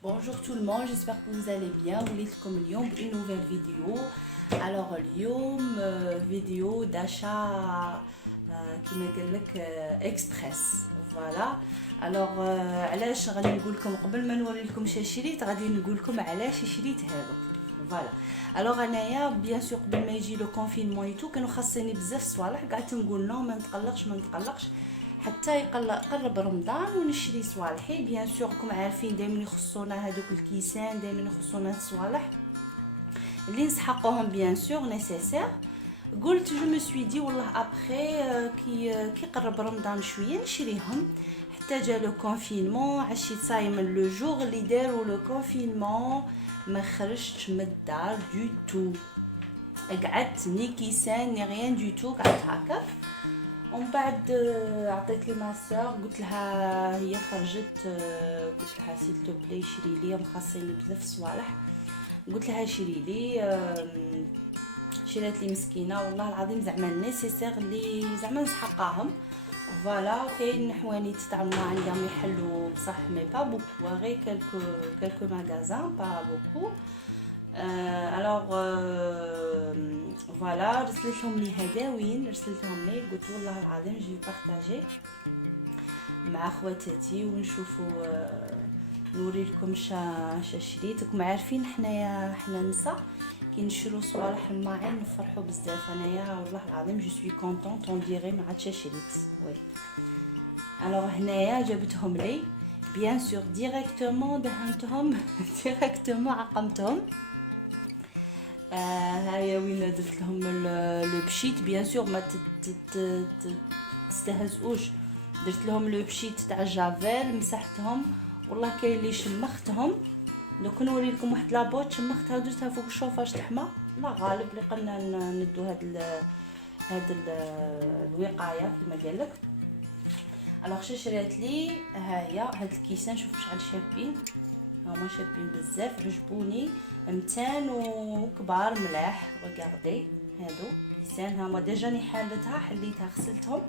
Bonjour tout le monde, j'espère que vous allez bien. وليتكم اليوم une nouvelle vidéo. Alors اليوم vidéo d'achat كما قال لك اكسبريس. فوالا. alors علاش غادي نقول لكم قبل ما نوري لكم شريت غادي نقول لكم علاش شريت هذا. فوالا. alors انايا بيان سور قبل ما يجي لو كونفينمون ايتو كانوا خاصني بزاف صوالح، قعدت نقول نو ما نتقلقش حتى يقرب رمضان ونشري صوالحي. بيان سور راكم عارفين دائما يخصونا هذوك الكيسان، دائما يخصونا الصوالح اللي نسحقوهم بيان سور نيسيسير. قلت جو مو سوي دي والله ابري كي قرب رمضان شويه نشريهم. حتى جا لو كونفينمون، عشيت صايمه لو جور اللي داروا لو كونفينمون ما خرجتش من الدار دو تو، قعدت ني كيسان ني غيان دو تو، قعدت هكا. ومن بعد عطيت لي ما سور، قلت لها هي خرجت، قلت لها سيل تو بلي شري لي، مخاصيني بزاف صوالح. قلت لها شري لي، شريت لي مسكينه والله العظيم زعما نيسيسير اللي زعما نسحقاهم. فوالا. كاين حوانيت تاع الماء عندهم يحلوا بصح مي با بوكو، غير كالكو ماغازان با بوكو. alors فوالا رسلتهم لي هداوين، رسلتهم لي قلت والله العظيم جي بارطاجي مع خواتاتي ونشوفوا نوري لكم شا شريت. راكم عارفين حنا نساء كي نشرو صوالح الماعن نفرحوا بزاف. انايا والله العظيم جو سوي كونطونط اون ديري ما عادش شريت. وي alors هنايا جابتهم لي بيان سور ديريكتومون دهنتهم ديريكتومون عقمتهم. هايا وين درت لهم لو بشيت. بيان سور ما تستهزئوش، درت لهم لو بشيت تاع جافيل، مسحتهم والله كاين اللي شمختهم. دوك نوري لكم واحد لابوط شمختها ودرتها فوق الشوفاج تحمى. لا غالب اللي قلنا ندو هاد الوقايه كما قال لك. الوغ شريت لي هاد الكيسان، شوفوا شحال شابين، هما شابين بزاف، عجبوني، متان وكبار ملاح. ريغاردي هادو كيسان هما ديجا ني حليتها غسلتهم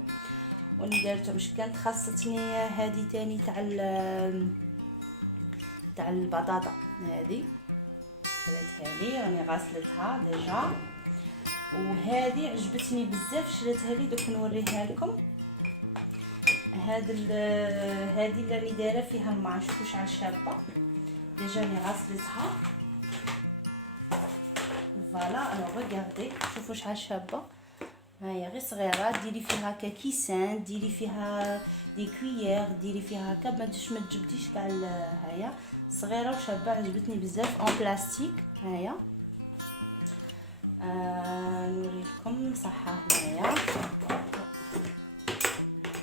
وني دارتهم. واش كانت خاصتني هادي تاني تاع البطاطا، هادي شريتها لي راني غسلتها ديجا. وهادي عجبتني بزاف شريتها لي، دوك نوريها لكم. هادي اللي راني دايره فيها الماء، شوفوا شحال شابه، ديجا راني غسلتها. فوالا. الوغ ريغاردي شوفوا شحال شابه، هاهي غير صغيره، ديري فيها هكا كيسان، ديري فيها دي كويير، ديري فيها هكا ما تجبديش كاع. هاهي صغيره وشابه، عجبتني بزاف، اون بلاستيك. هاهي نوري لكم صحه.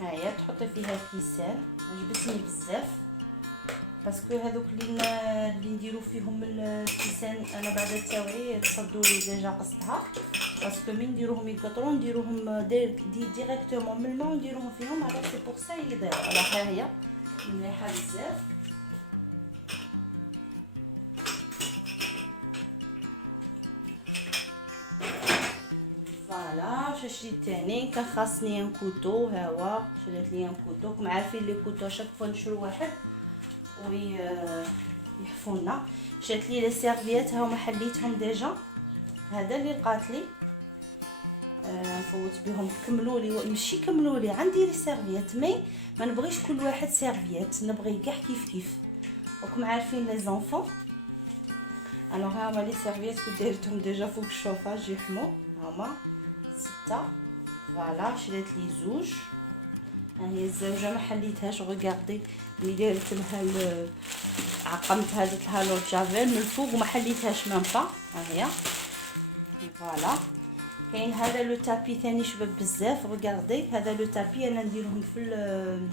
هاهي تحطي فيها كيسان، عجبتني بزاف باسكو هذوك اللي نديرو فيهم الكيسان انا بعد التوعي تصدوا لي ديجا قصتها، باسكو من نديروهم يقطروا نديروهم ديريكتومون من الماء نديروهم فيهم، على سي بور سا يضيع. على هي مليحه بزاف. فوالا. واش شريت تاني؟ كان خاصني ان كوتو، ها هو شريت لي ان كوتو. راكم عارفين لي كوتو شاك فوا نشرو واحد يحفونا. شريت لي لي سيرفيات، ها هما حليتهم ديجا. هذا اللي لقات لي فوت بهم، كملوا لي ماشي كملوا لي، عندي لي سيرفيات مي ما نبغيش كل واحد سيرفيات، نبغي كاع كيف. راكم عارفين لي زونفون. انا ها هما لي سيرفيات كنت دايرتهم ديجا فوق الشوفاج يحموا، هما 6. فوالا. شريت لي زوج، ها هي الزوجه ما حليتهاش. ريغاردي ملي دارت لها عقمتها، درت لها لو جافيل من الفوق وما حليتهاش ميم با. ها هي. فوالا. كاين هذا لو تابي ثاني شباب بزاف. ريغاردي هذا لو تابي انا نديرهم في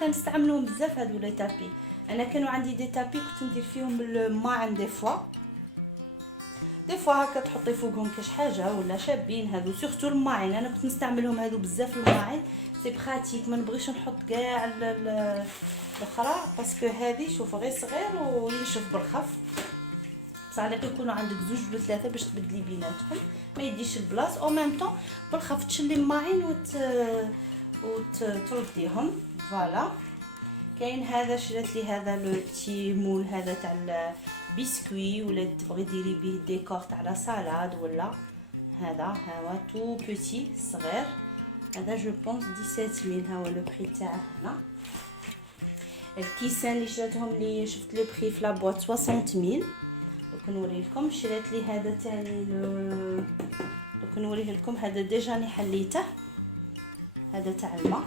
كنستعملوهم بزاف هادو لي تابي. انا كانوا عندي دي تابي كنت ندير فيهم الماء دي فوا هكا تحطي فوقهم كاش حاجه ولا شابين. هادو سورتو الماعن انا كنت نستعملهم هادو بزاف. الماعن سي براتيك، ما نبغيش نحط كاع الاخرى باسكو هذه شوف غير صغير وينشف بالخف. بصح عليك يكونوا عندك زوج ولا ثلاثه باش تبدلي بيناتهم، ما يديش البلاص. او ميم طون بالخف تشلي الماعن وترديهم. فوالا. كاين هذا شريت لي هذا لو بتي مول هذا تاع البسكوي ولا تبغي ديري به ديكور تاع لا سالاد ولا هذا هو تو بيتي صغير هذا جو بونس 17000 ها هو لو بري تاعه هنا. الكيسان اللي شريتهم لي شفت لو بري في لابواط 60000 دوك نوري لكم. شريت لي هذا تاني دوك نوريه لكم هذا ديجا راني حليته هذا تاع الماء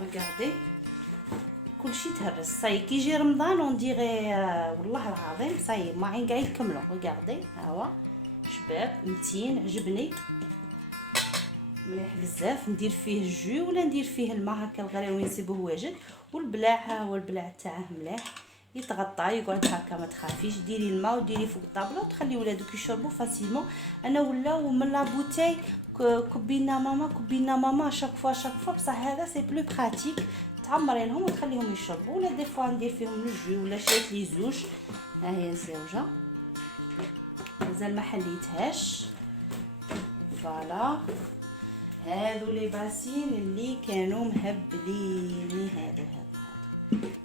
ريغاردي كلشي تهرس صاي كي يجي رمضان اون ديغي والله العظيم صاي ما عين قاعد يكملوا ريغاردي ها هو شباب متين عجبني مليح بزاف. ندير فيه الجو ولا ندير فيه الماء هكا الغريوي نسيبوه واجد. والبلاع ها هو البلاع تاعه مليح يتغطى يقعد هكا ما تخافيش. ديري الماء وديري فوق الطابله وتخلي ولادك يشربوا فاسيلمون. انا ولاو من لا بوتاي كوبينا ماما شاك فوا بصح هذا سي بلو براتيك تعمري لهم وتخليهم يشربوا. ولا دي فوا ندير فيهم الجو ولا شريت لي زوج ها هي الزوجه مازال ما حليتهاش. فوالا هادو لي باسين اللي كانوا مهبليني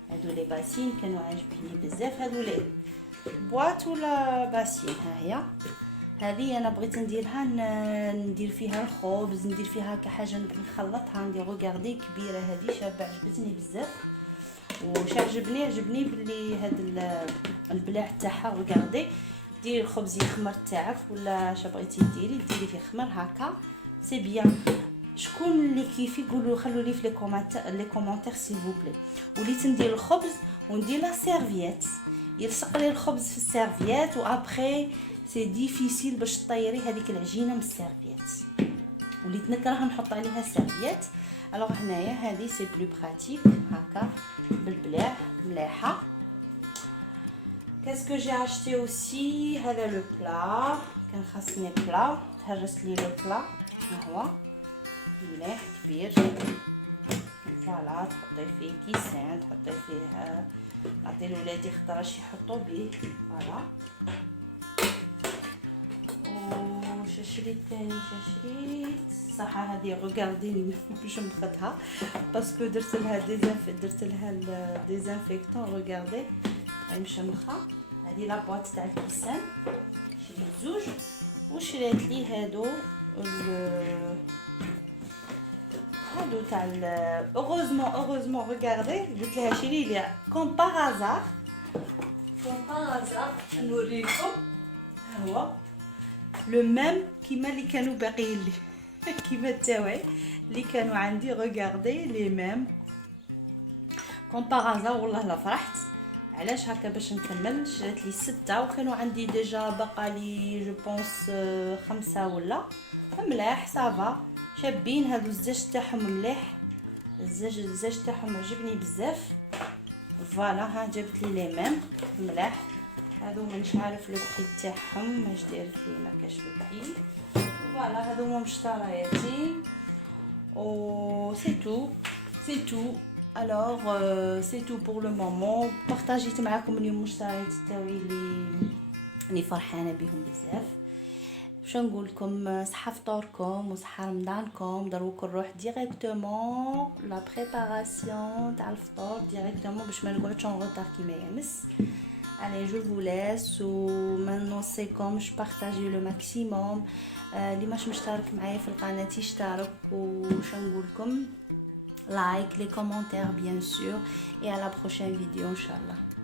هادو لي باسين كانوا عاجبيني بزاف. هادو لي بواط ولا باسين ها هي هذه انا بغيت نديرها ندير فيها الخبز ندير فيها كحاجه نبغي نخلطها. ندير ريغاردي كبيره هذه شابه عجبتني بزاف. وش عجبني بلي هاد البلاع تاعها ريغاردي ديري الخبز يخمر تاعك ولا اش بغيتي ديري فيه خمر هكا سي بيان. شكون اللي كيفي قولوا خلوا لي في لي كومونتير سيل فو بلي. وليت ندير الخبز وندير لا سيرفييت يلصق لي الخبز في السيرفييت وابري سي ديفيسيل باش طيري هذيك العجينه من السيرفييت. وليت نكره نحط عليها السيرفييت. الوغ هنايا هذه سي بلو براتيك هكا بالبلاع مليحه. كاسكو جي اشتي اوسي هذا لو بلا كان خاصني بلا تهرس لي لو بلا ها هو مليح كبير. فوالا تحطي فيه كيسان تحطي فيه نعطي لولادي خطراش يحطوا به. فوالا شريت ثاني شريت صح هذه ريغاردي باش ناخذها باسكو درت لها ديزانفيكتون ريغاردي هاي مشمخه. هذه لابواط تاع الكيسان شريت زوج. وشريت لي هادو تاع اوغوزمون ريغاردي قلت لها شري لي كوم بارازار نوريكم ها هو لو ميم كيما اللي كانوا باقيين لي كيما تاوعي اللي كانوا عندي ريغاردي لي ميم كوم بارازار. والله لا فرحت علاش هكا باش نكمل. شريت لي 6 وكانوا عندي ديجا بقالي جو بونس 5 ولا ملاح صافا شابين. هادو الزاج تاعهم مليح الزاج تاعهم عجبني بزاف. فوالا ها جبت لي لي ميم ملاح. هادو مانيش عارف لو بري تاعهم واش داير فيه ما كاش لو بري. فوالا هادو هما مشترياتي و سي تو الوغ سي تو بور لو مومون. بارطاجيت معكم اليوم مشتريات تاوعي اللي فرحانه بهم بزاف. باش نقول لكم صحه فطوركم وصحه رمضانكم. دروك نروح ديريكتومون لا بريباراسيون تاع الفطور ديريكتومون باش ما نقعدش اون روتار كيما يامس. Allez, je vous laisse و ما نوصيكمش بارطاجيو لو ماكسيموم. اللي مش مشترك معايا في القناه يشترك وش نقول لكم لايك لي كومونتير بيان سور. et à la prochaine vidéo inchallah.